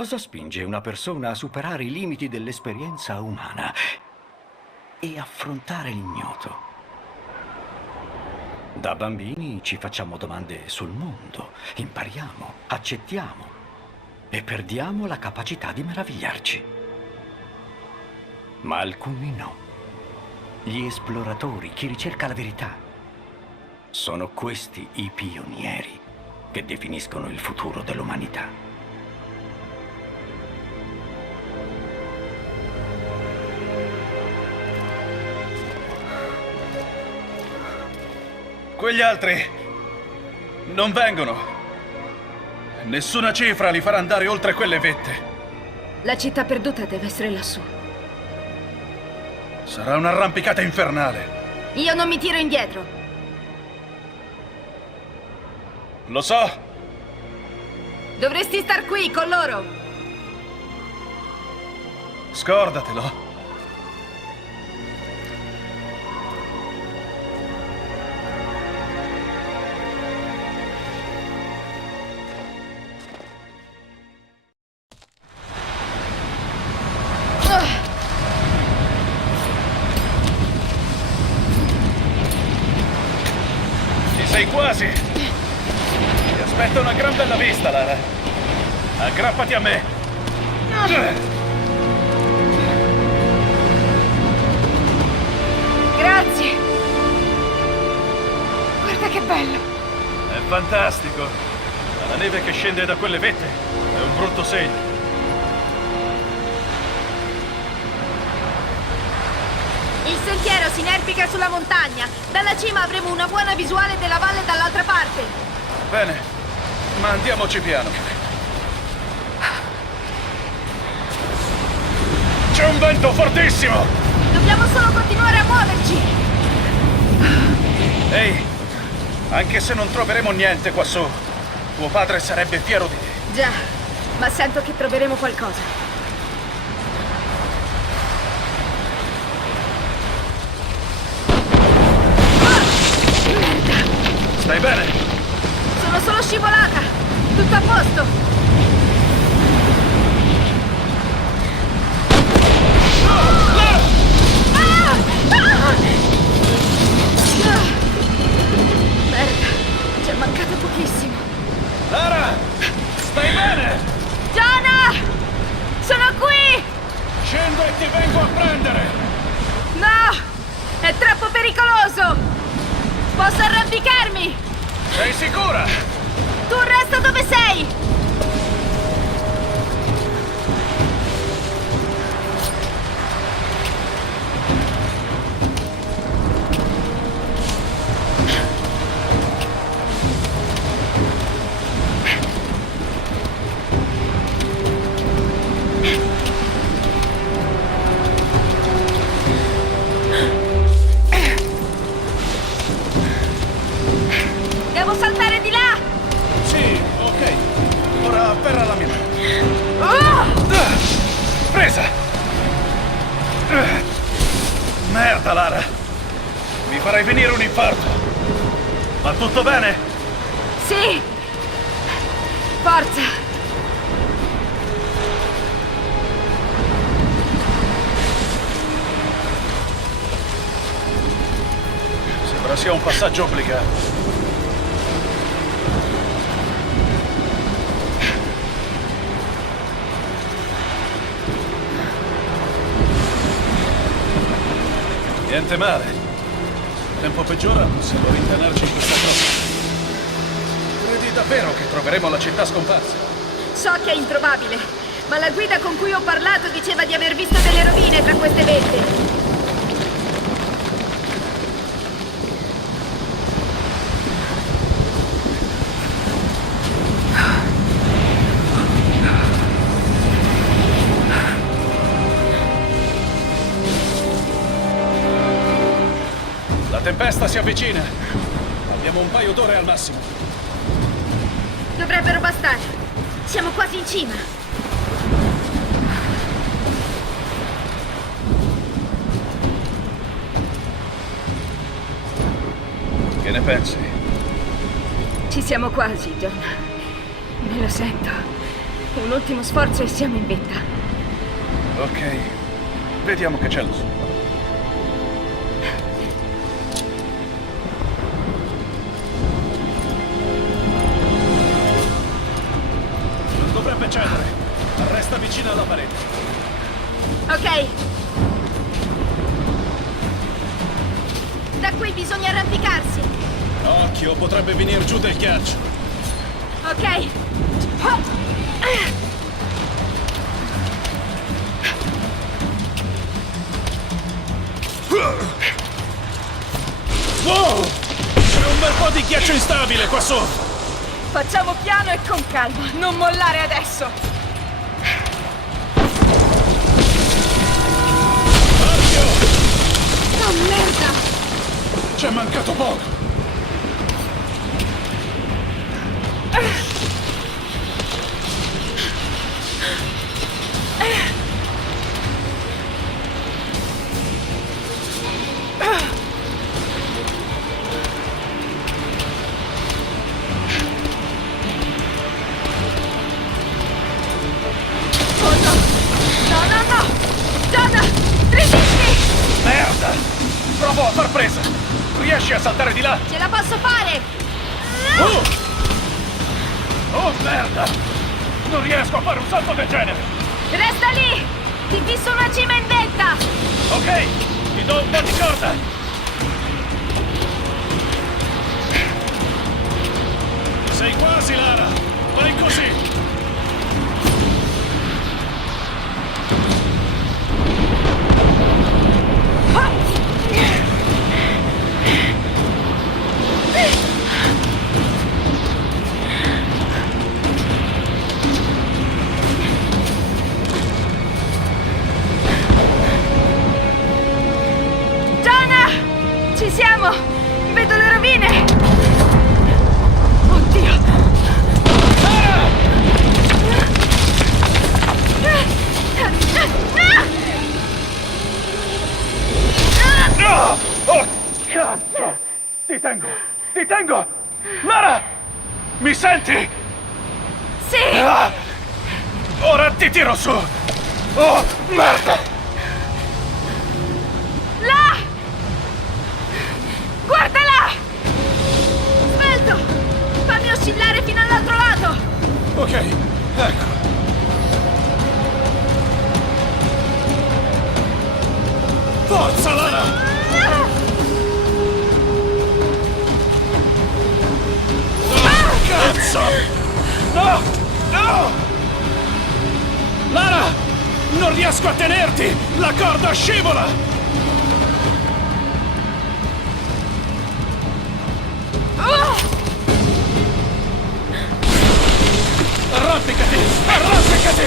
Cosa spinge una persona a superare i limiti dell'esperienza umana e affrontare l'ignoto? Da bambini ci facciamo domande sul mondo, impariamo, accettiamo e perdiamo la capacità di meravigliarci. Ma alcuni no. Gli esploratori, chi ricerca la verità. Sono questi i pionieri che definiscono il futuro dell'umanità. Quegli altri non vengono. Nessuna cifra li farà andare oltre quelle vette. La città perduta deve essere lassù. Sarà un'arrampicata infernale. Io non mi tiro indietro. Lo so. Dovresti star qui con loro. Scordatelo. Sei quasi. Ti aspetta una gran bella vista, Lara. Aggrappati a me. Grazie. Guarda che bello. È fantastico. Ma la neve che scende da quelle vette è un brutto segno. Il sentiero si inerpica sulla montagna. Dalla cima avremo una buona visuale della valle dall'altra parte. Bene, ma andiamoci piano. C'è un vento fortissimo! Dobbiamo solo continuare a muoverci. Ehi, anche se non troveremo niente qua su, tuo padre sarebbe fiero di te. Già, ma sento che troveremo qualcosa. Stai bene? Sono solo scivolata. Tutto a posto. Merda, ci è mancato pochissimo. Lara! Stai bene? Jonah! Sono qui! Scendo e ti vengo a prendere! No! È troppo pericoloso! Posso arrampicarmi? Sei sicura? Tu resta dove sei! Devo saltare di là! Sì, ok. Ora afferra la mia mano. Oh! Presa! Merda, Lara! Mi farai venire un infarto! Va tutto bene? Sì! Forza! Sembra sia un passaggio obbligato. Niente male. Il tempo peggiora, possiamo rintanarci in questa grotta. Credi davvero che troveremo la città scomparsa? So che è improbabile, ma la guida con cui ho parlato diceva di aver visto delle rovine tra queste vette. La tempesta si avvicina. Abbiamo un paio d'ore al massimo. Dovrebbero bastare. Siamo quasi in cima. Che ne pensi? Ci siamo quasi, John. Me lo sento. Un ultimo sforzo e siamo in vetta. Ok, vediamo che c'è lassù. Non dovrebbe cedere. Resta vicino alla parete. Ok. Da qui bisogna arrampicarsi. Occhio, potrebbe venire giù del ghiaccio. Ok. Wow! C'è un bel po' di ghiaccio instabile qua sotto. Facciamo piano e con calma. Non mollare adesso. Occhio! Oh, merda! C'è mancato poco. Oh no! No, no, no! Jonah! Resisti! Merda! Provo a far presa. Riesci a saltare di là? Ce la posso fare! Oh! Oh, merda! Non riesco a fare un salto del genere. Resta lì! Ti fisso una cima in vetta! Ok, ti do un po' di corda. Sei quasi, Lara. Vai così. Jonah! Ci siamo! Vedo le rovine! Oddio! No! Oh, cazzo! Ti tengo! Ti tengo! Lara! Mi senti? Sì! Ah! Ora ti tiro su! Oh, merda! Là! Guarda là! Svelto! Fammi oscillare fino all'altro lato! Ok, ecco. Forza, Lara! Oh, cazzo! No! No! Lara! Non riesco a tenerti! La corda scivola! Arrampicati! Arrampicati!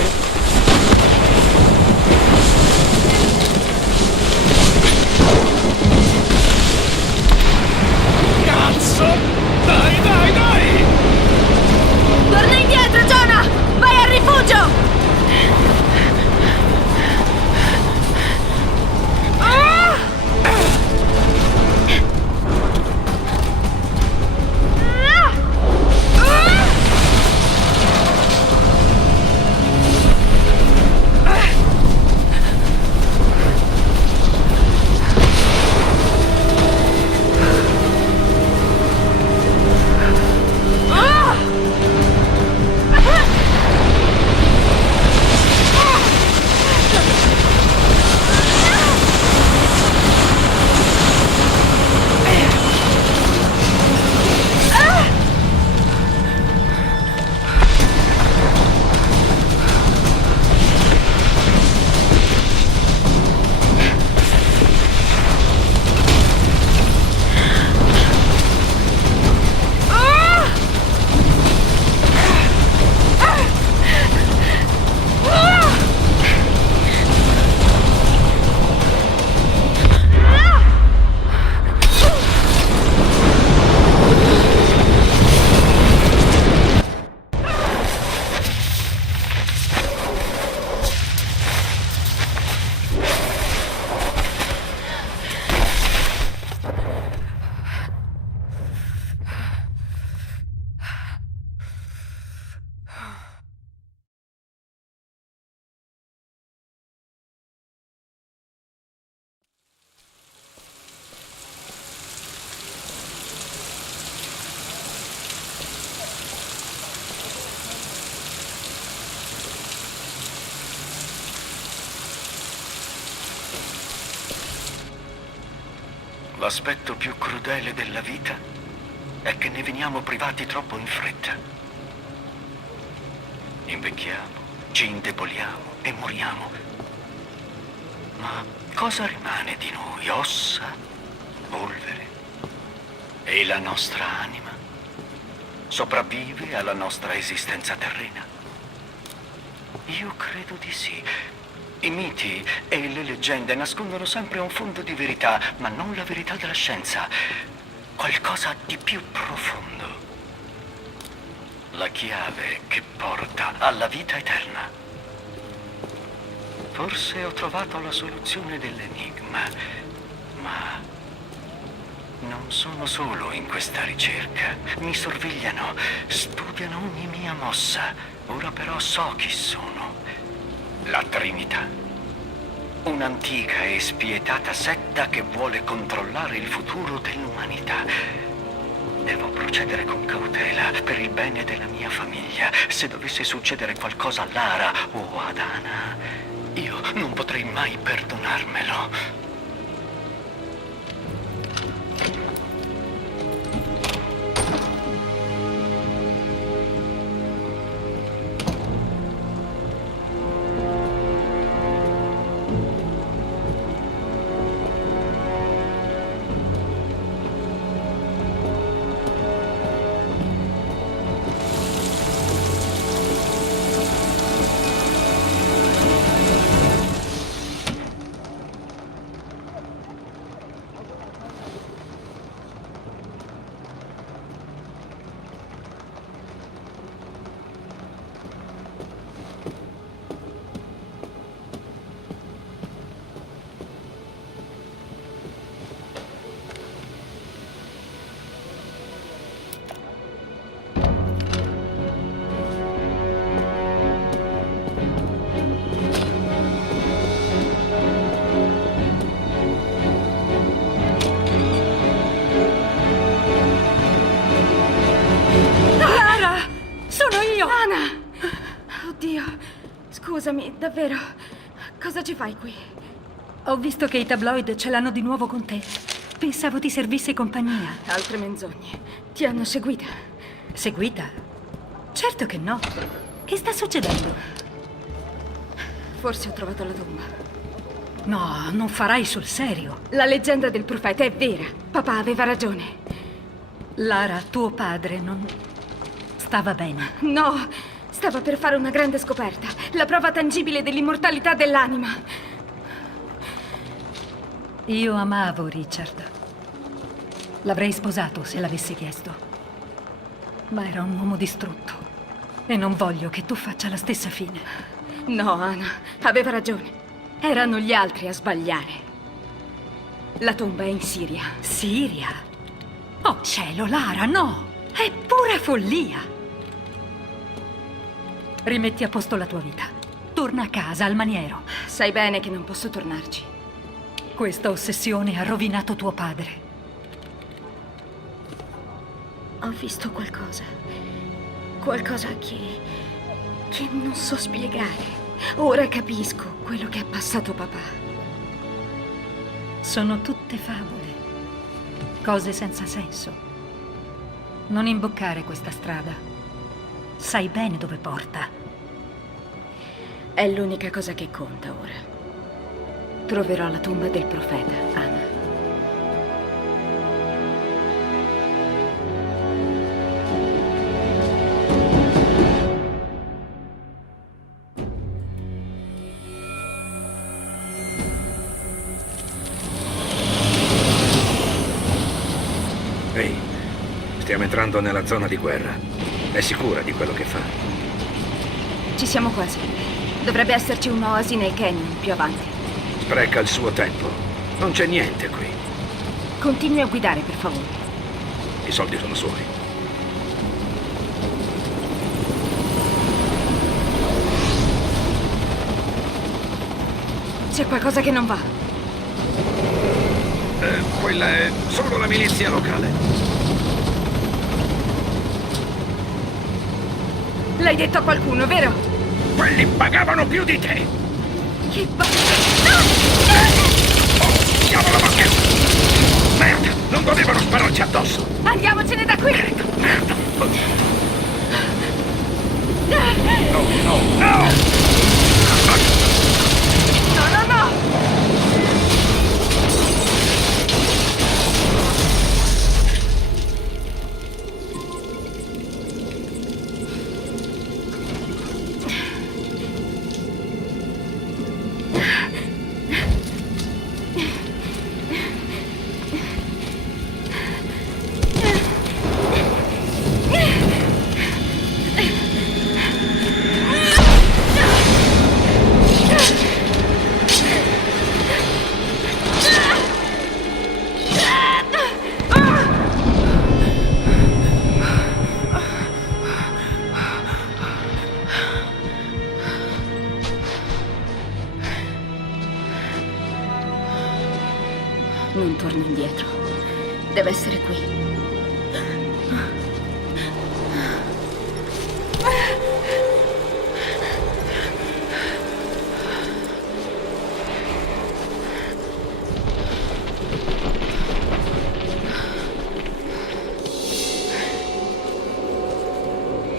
Cazzo! Dai, dai, dai! Torna indietro, Jonah! Vai al rifugio! L'aspetto più crudele della vita è che ne veniamo privati troppo in fretta. Invecchiamo, ci indeboliamo e moriamo. Ma cosa rimane di noi? Ossa, polvere e la nostra anima? Sopravvive alla nostra esistenza terrena? Io credo di sì. I miti e le leggende nascondono sempre un fondo di verità, ma non la verità della scienza. Qualcosa di più profondo. La chiave che porta alla vita eterna. Forse ho trovato la soluzione dell'enigma, ma non sono solo in questa ricerca. Mi sorvegliano, studiano ogni mia mossa. Ora però so chi sono. La Trinità. Un'antica e spietata setta che vuole controllare il futuro dell'umanità. Devo procedere con cautela per il bene della mia famiglia. Se dovesse succedere qualcosa a Lara o ad Ana, io non potrei mai perdonarmelo. Scusami, davvero. Cosa ci fai qui? Ho visto che i tabloid ce l'hanno di nuovo con te. Pensavo ti servisse compagnia. Altre menzogne. Ti hanno seguita. Seguita? Certo che no. Che sta succedendo? Forse ho trovato la tomba. No, non farai sul serio. La leggenda del profeta è vera. Papà aveva ragione. Lara, tuo padre, non stava bene. No, stava per fare una grande scoperta. La prova tangibile dell'immortalità dell'anima. Io amavo Richard. L'avrei sposato se l'avessi chiesto. Ma era un uomo distrutto. E non voglio che tu faccia la stessa fine. No, Ana, aveva ragione. Erano gli altri a sbagliare. La tomba è in Siria. Siria? Oh cielo, Lara, no! È pura follia! Rimetti a posto la tua vita. Torna a casa, al maniero. Sai bene che non posso tornarci. Questa ossessione ha rovinato tuo padre. Ho visto qualcosa. Qualcosa che non so spiegare. Ora capisco quello che ha passato papà. Sono tutte favole. Cose senza senso. Non imboccare questa strada. Sai bene dove porta. È l'unica cosa che conta ora. Troverò la tomba del profeta, Ana. Ehi, stiamo entrando nella zona di guerra. È sicura di quello che fa? Ci siamo quasi. Dovrebbe esserci un'oasi nel canyon più avanti. Spreca il suo tempo. Non c'è niente qui. Continui a guidare, per favore. I soldi sono suoi. C'è qualcosa che non va. Quella è solo la milizia locale. L'hai detto a qualcuno, vero? Quelli pagavano più di te! Che Oh, diavolo, ma che... Merda! addosso. Andiamocene da qui! No, no, no! Non torna indietro. Deve essere qui.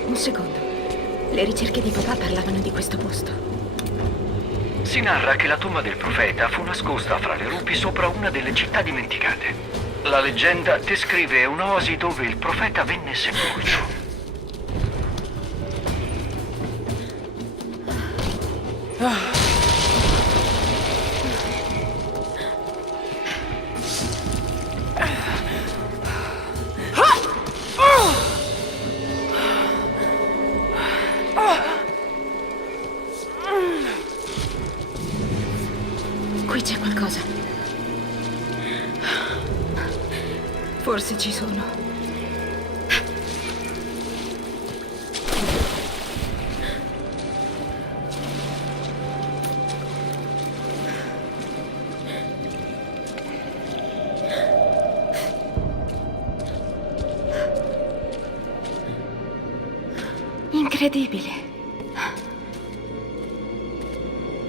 Un secondo. Le ricerche di papà parlavano di questo posto. Si narra che la tomba del profeta fu nascosta fra le rupi sopra una delle città dimenticate. La leggenda descrive un'oasi dove il profeta venne sepolto. Qui c'è qualcosa. Forse ci sono. Incredibile.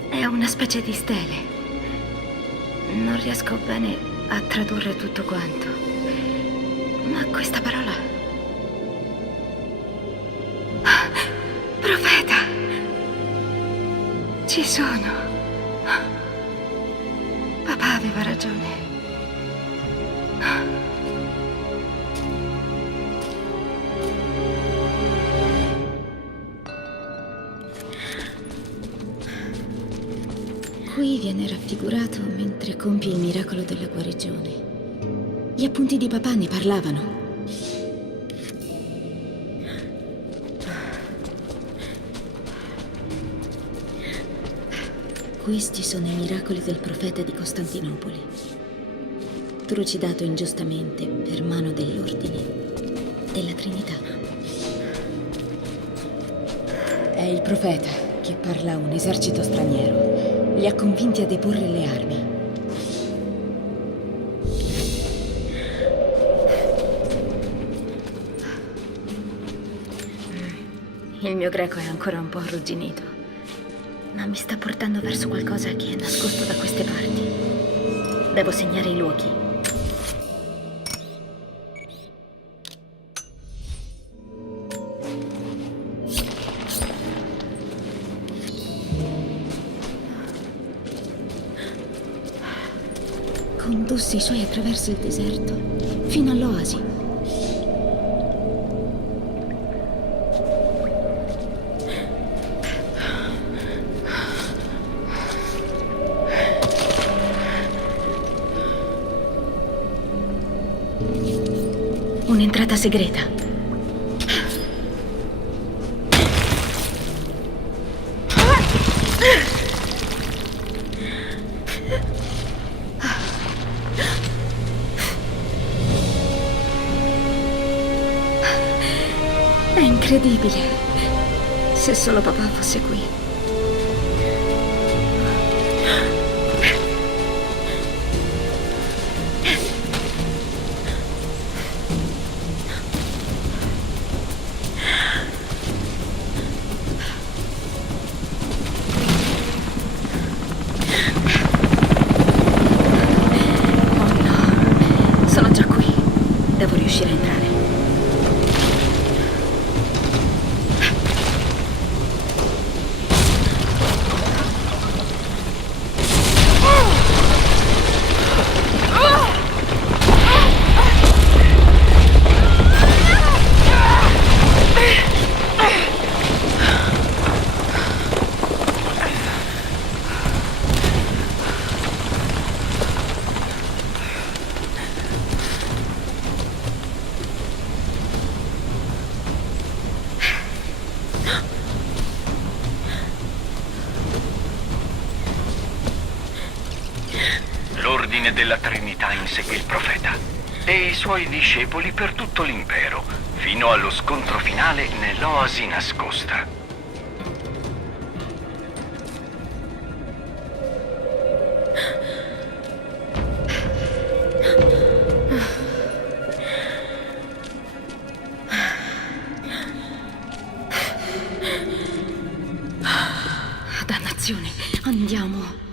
È una specie di stele. Non riesco bene a tradurre tutto quanto. Ma questa parola... Profeta! Ci sono. Papà aveva ragione. Qui viene raffigurato mentre compie il miracolo della guarigione. Gli appunti di papà ne parlavano. Questi sono i miracoli del profeta di Costantinopoli, trucidato ingiustamente per mano dell'ordine della Trinità. È il profeta che parla a un esercito straniero. Li ha convinti a deporre le armi. Il mio greco è ancora un po' arrugginito, ma mi sta portando verso qualcosa che è nascosto da queste parti. Devo segnare i luoghi. Condusse i suoi attraverso il deserto, fino all'oasi. Un'entrata segreta. È incredibile. Se solo papà fosse qui. Oh no, sono già qui. Devo riuscire. riuscire a entrare. L'ordine della Trinità inseguì il profeta e i suoi discepoli per tutto l'impero, fino allo scontro finale nell'oasi nascosta. Dannazione, andiamo.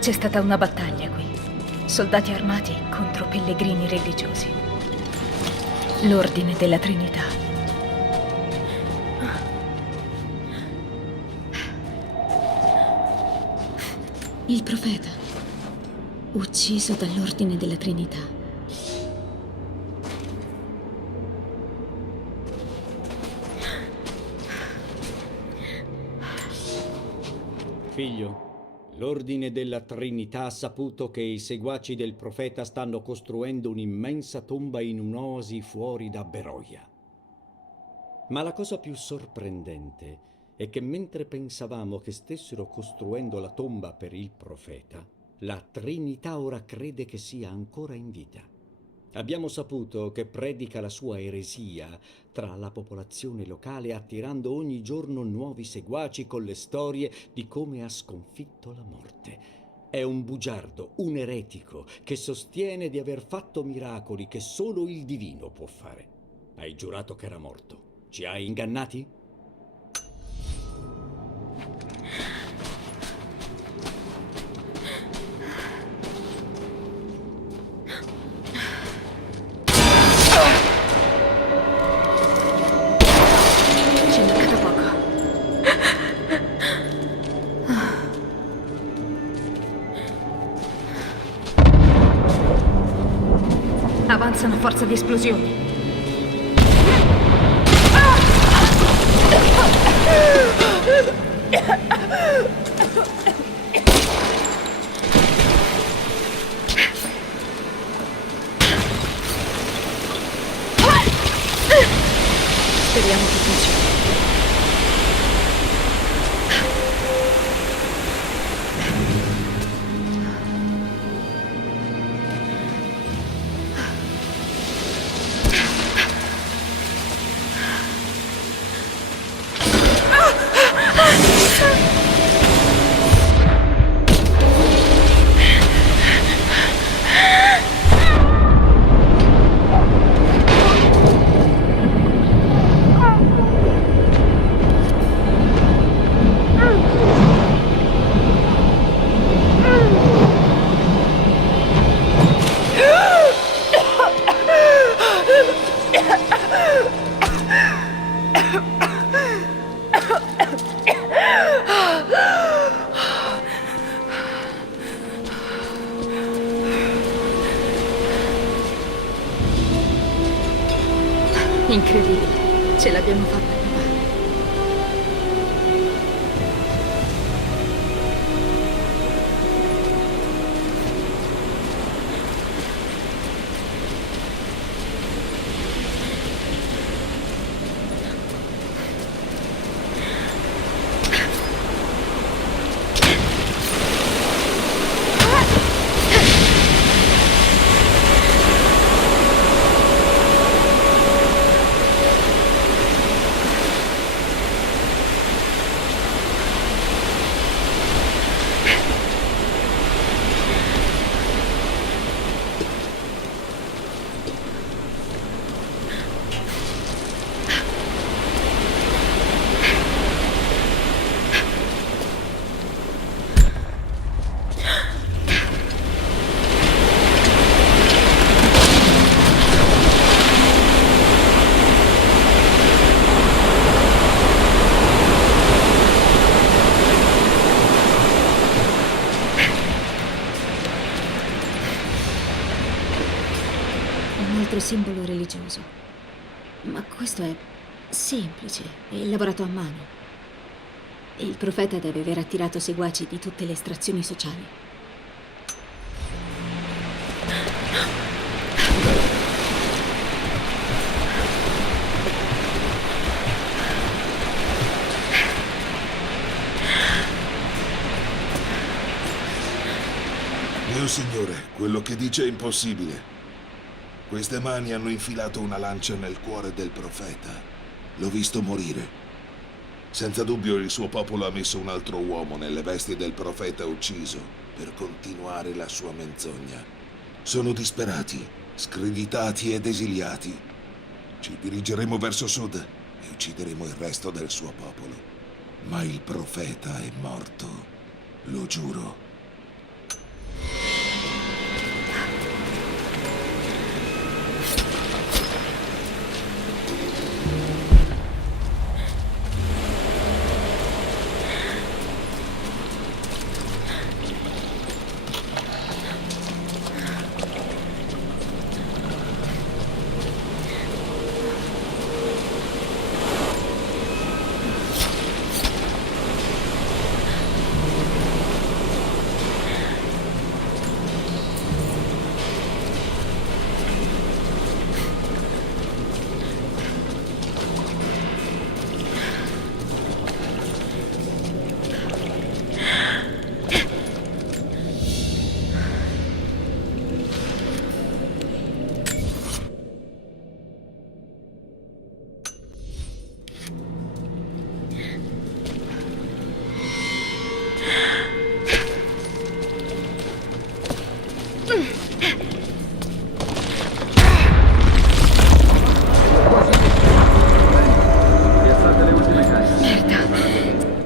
C'è stata una battaglia qui. Soldati armati contro pellegrini religiosi. L'Ordine della Trinità. Il profeta, ucciso dall'Ordine della Trinità. Figlio, l'Ordine della Trinità ha saputo che i seguaci del profeta stanno costruendo un'immensa tomba in un'oasi fuori da Beroia. Ma la cosa più sorprendente è che mentre pensavamo che stessero costruendo la tomba per il profeta, la Trinità ora crede che sia ancora in vita. Abbiamo saputo che predica la sua eresia tra la popolazione locale, attirando ogni giorno nuovi seguaci con le storie di come ha sconfitto la morte. È un bugiardo, un eretico, che sostiene di aver fatto miracoli che solo il divino può fare. Hai giurato che era morto. Ci hai ingannati? Ci è mancato poco. Avanzano a forza di esplosioni. Speriamo che funzioni. Incredibile, ce l'abbiamo fatta, papà. simbolo religioso. Ma questo è semplice e lavorato a mano. Il profeta deve aver attirato seguaci di tutte le estrazioni sociali. Mio signore, quello che dice è impossibile. Queste mani hanno infilato una lancia nel cuore del profeta. L'ho visto morire. Senza dubbio il suo popolo ha messo un altro uomo nelle vesti del profeta ucciso per continuare la sua menzogna. Sono disperati, screditati ed esiliati. Ci dirigeremo verso sud e uccideremo il resto del suo popolo. Ma il profeta è morto, lo giuro.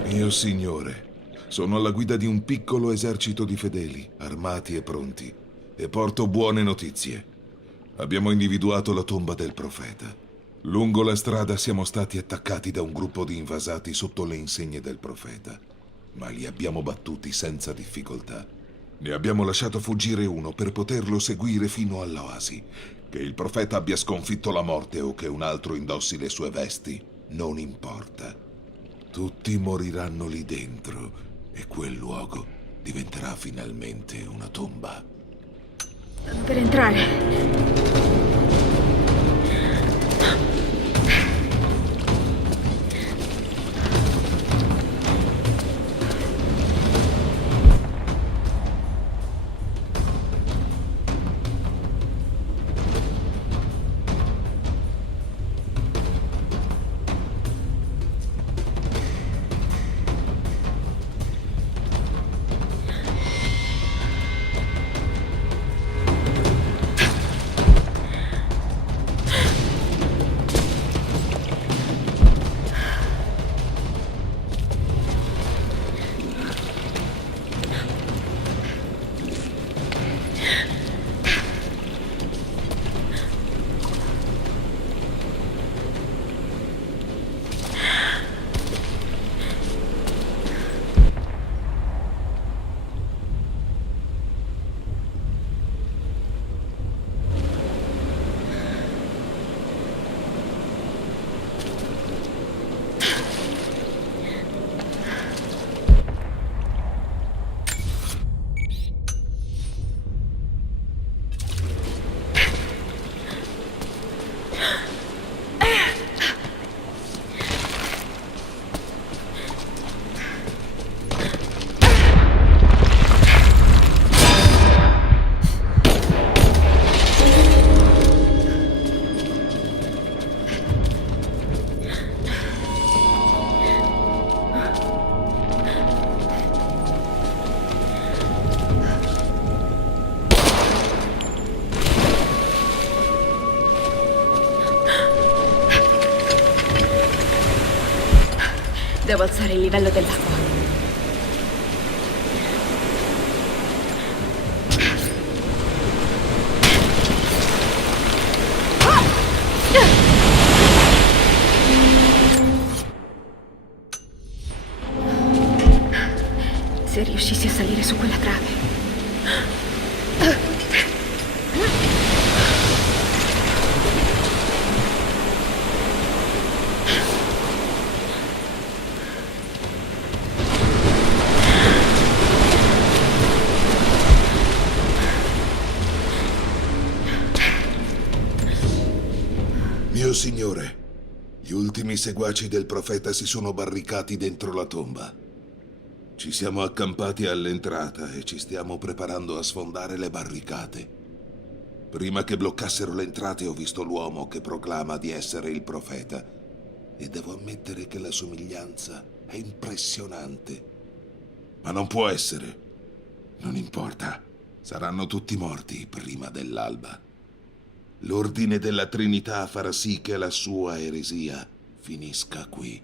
Mio signore, sono alla guida di un piccolo esercito di fedeli, armati e pronti, e porto buone notizie. Abbiamo individuato la tomba del profeta. Lungo la strada siamo stati attaccati da un gruppo di invasati sotto le insegne del profeta, ma li abbiamo battuti senza difficoltà. Ne abbiamo lasciato fuggire uno per poterlo seguire fino all'oasi. Che il profeta abbia sconfitto la morte o che un altro indossi le sue vesti, non importa. Tutti moriranno lì dentro e quel luogo diventerà finalmente una tomba. Per entrare. Devo alzare il livello dell'acqua. Se riuscissi a salire su quella trave. signore. Gli ultimi seguaci del profeta si sono barricati dentro la tomba. Ci siamo accampati all'entrata e ci stiamo preparando a sfondare le barricate. Prima che bloccassero l'entrata ho visto l'uomo che proclama di essere il profeta e devo ammettere che la somiglianza è impressionante. Ma non può essere. Non importa. Saranno tutti morti prima dell'alba. L'ordine della Trinità farà sì che la sua eresia finisca qui.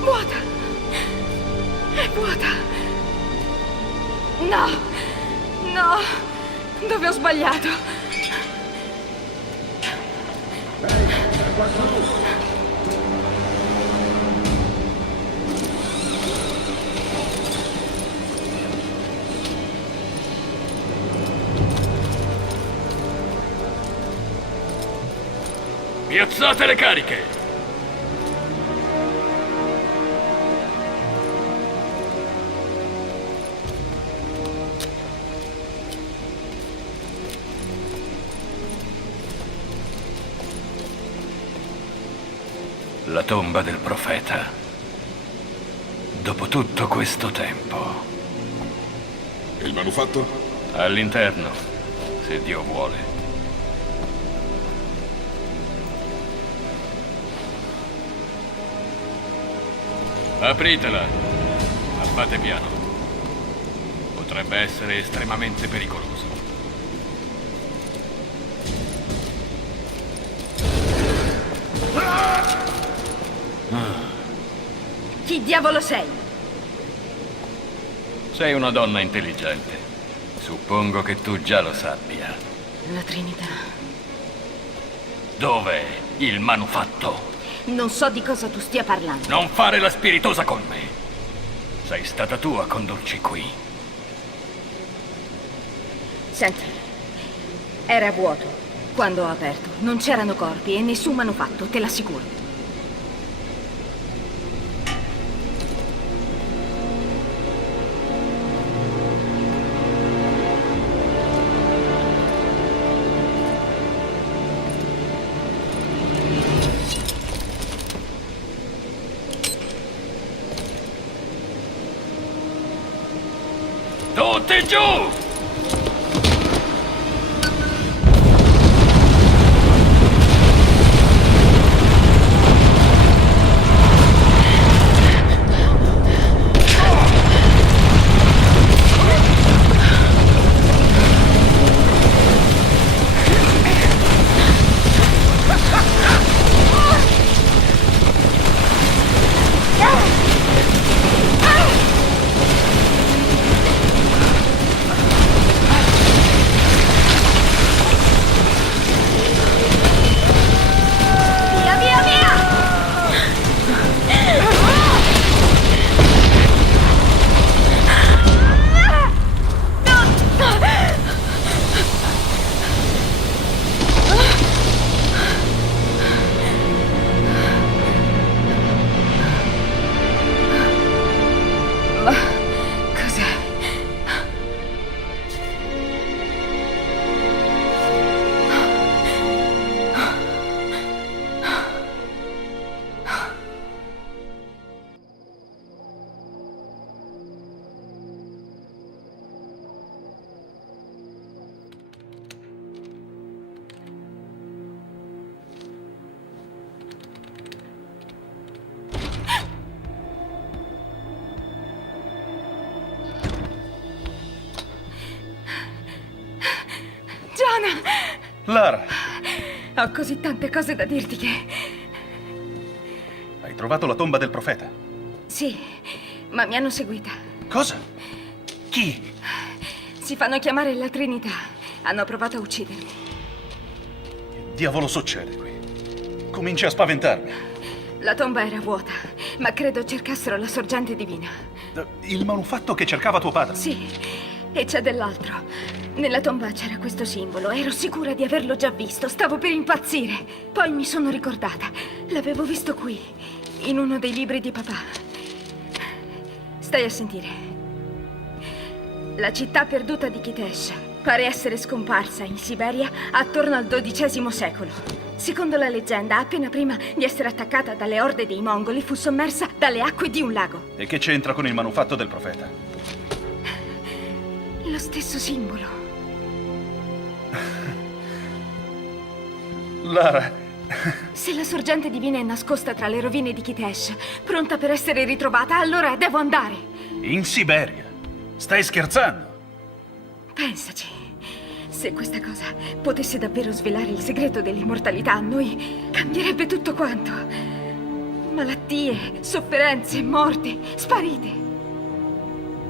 Vuota! È vuota! No! No! Dove ho sbagliato? Piazzate le cariche! La tomba del profeta. Dopo tutto questo tempo. E il manufatto? All'interno, se Dio vuole. Apritela, ma fate piano. Potrebbe essere estremamente pericoloso. Chi diavolo sei? Sei una donna intelligente. Suppongo che tu già lo sappia. La Trinità. Dov'è il manufatto? Non so di cosa tu stia parlando. Non fare la spiritosa con me. Sei stata tu a condurci qui. Senti, era vuoto quando ho aperto. Non c'erano corpi e nessun manufatto, te l'assicuro. Tutti giù! Lara, Ho così tante cose da dirti che... hai trovato la tomba del profeta? Sì, ma mi hanno seguita. Cosa? Chi? Si fanno chiamare la Trinità. Hanno provato a uccidermi. Che diavolo succede qui? Cominci a spaventarmi. La tomba era vuota, ma credo cercassero la sorgente divina. Il manufatto che cercava tuo padre? Sì, e c'è dell'altro. Nella tomba c'era questo simbolo. Ero sicura di averlo già visto. Stavo per impazzire. Poi mi sono ricordata. L'avevo visto qui, in uno dei libri di papà. Stai a sentire. La città perduta di Kitesh pare essere scomparsa in Siberia attorno al XII secolo. Secondo la leggenda, appena prima di essere attaccata dalle orde dei mongoli, fu sommersa dalle acque di un lago. E che c'entra con il manufatto del profeta? Lo stesso simbolo. Lara, Se la sorgente divina è nascosta tra le rovine di Kitesh, pronta per essere ritrovata, allora devo andare. in Siberia? Stai scherzando? Pensaci. Se questa cosa potesse davvero svelare il segreto dell'immortalità, a noi cambierebbe tutto quanto. Malattie, sofferenze, morti, sparite.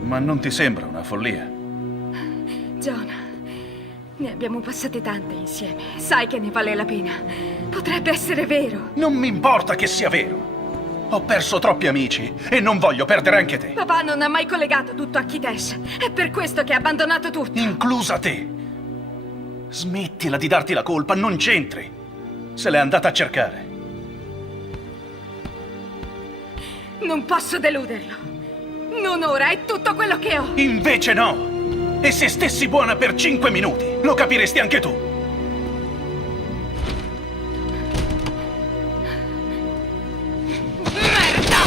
Ma non ti sembra una follia? Jonah, ne abbiamo passate tante insieme. Sai che ne vale la pena. Potrebbe essere vero. Non mi importa che sia vero. Ho perso troppi amici e non voglio perdere anche te. Papà non ha mai collegato tutto a Kitesh. È per questo che ha abbandonato tutto. Inclusa te. Smettila di darti la colpa, non c'entri. Se l'è andata a cercare. Non posso deluderlo. Non ora, è tutto quello che ho. Invece no. E se stessi buona per 5 minuti, lo capiresti anche tu. Merda!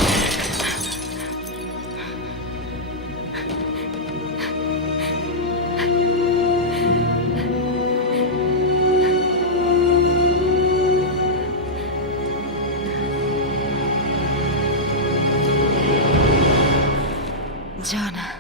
Jonah.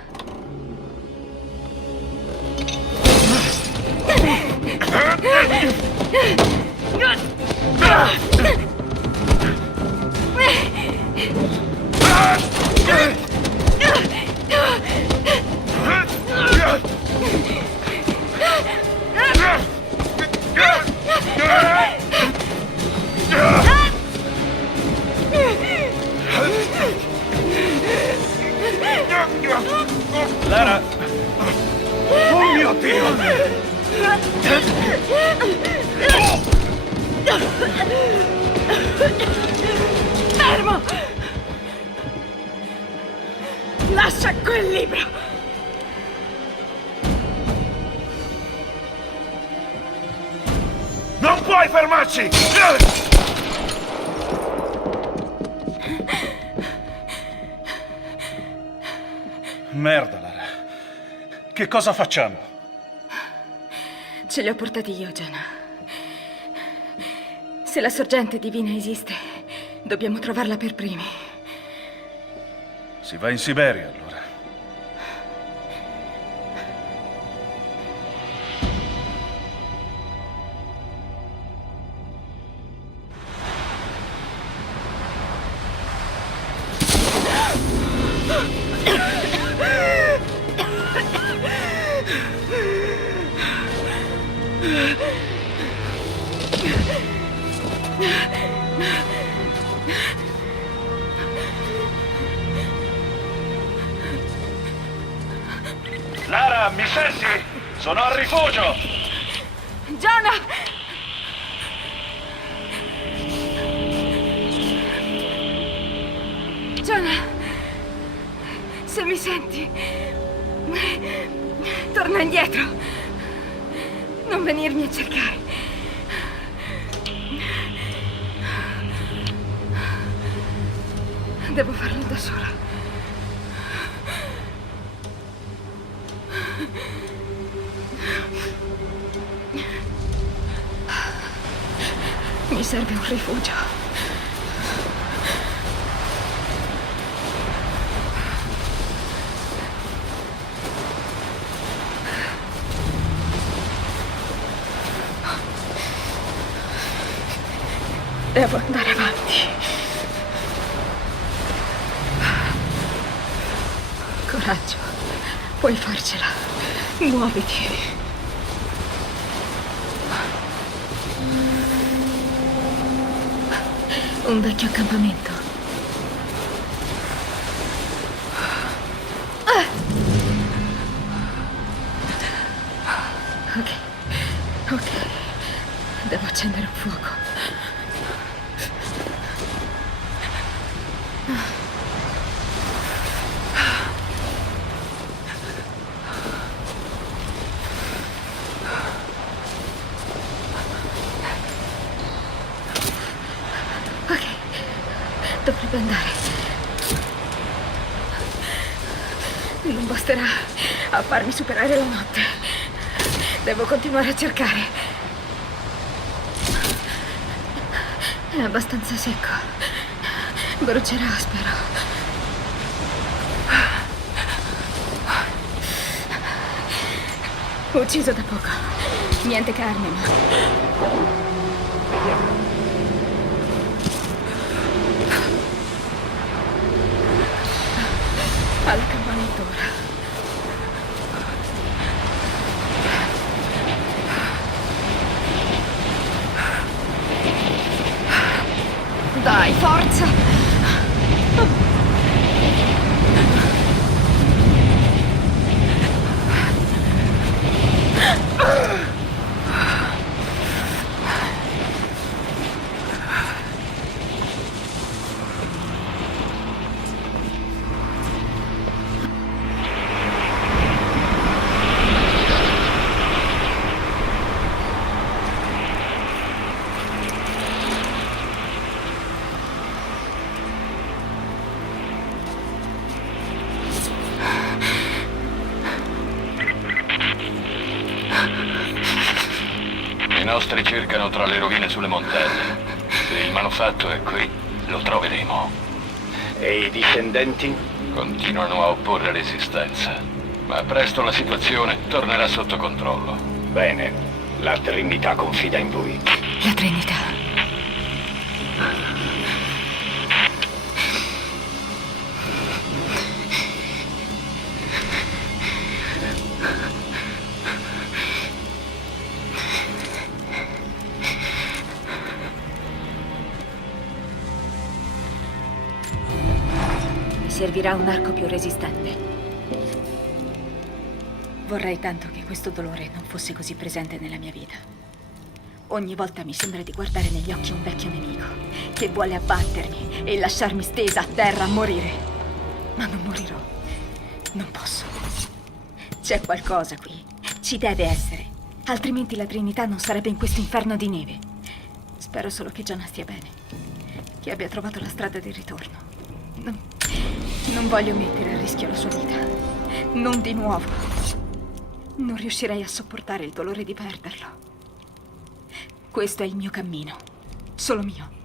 Lara! Oh mio Dio! Fermo! Lascia quel libro! Non puoi fermarci! Merda, Lara. Che cosa facciamo? Ce li ho portati io, Jonah. Se la sorgente divina esiste, dobbiamo trovarla per primi. Si va in Siberia, allora. Lara, mi senti? Sono al rifugio! Jonah! Jonah! Se mi senti, torna indietro. Non venirmi a cercare. Devo farlo da sola. Mi serve un rifugio. Devo andare avanti. Coraggio, puoi farcela. Muoviti. Un vecchio accampamento. Ok, ok. Devo accendere un fuoco. Ok, dovrebbe andare. Non basterà a farmi superare la notte. Devo continuare a cercare. È abbastanza secco. Brucerà, spero. Ucciso da poco. Niente carne, ma... All'accampamento ora. Dai, forza! I nostri cercano tra le rovine sulle montagne. Se il manufatto è qui, lo troveremo. E i discendenti? Continuano a opporre resistenza, ma presto la situazione tornerà sotto controllo. Bene, la Trinità confida in voi. La Trinità. Mi servirà un arco più resistente. Vorrei tanto che questo dolore non fosse così presente nella mia vita. Ogni volta mi sembra di guardare negli occhi un vecchio nemico che vuole abbattermi e lasciarmi stesa a terra a morire. Ma non morirò. Non posso. C'è qualcosa qui. Ci deve essere. Altrimenti la Trinità non sarebbe in questo inferno di neve. Spero solo che Gianna stia bene. Che abbia trovato la strada di ritorno. Non voglio mettere a rischio la sua vita. Non di nuovo. Non riuscirei a sopportare il dolore di perderlo. Questo è il mio cammino. Solo mio.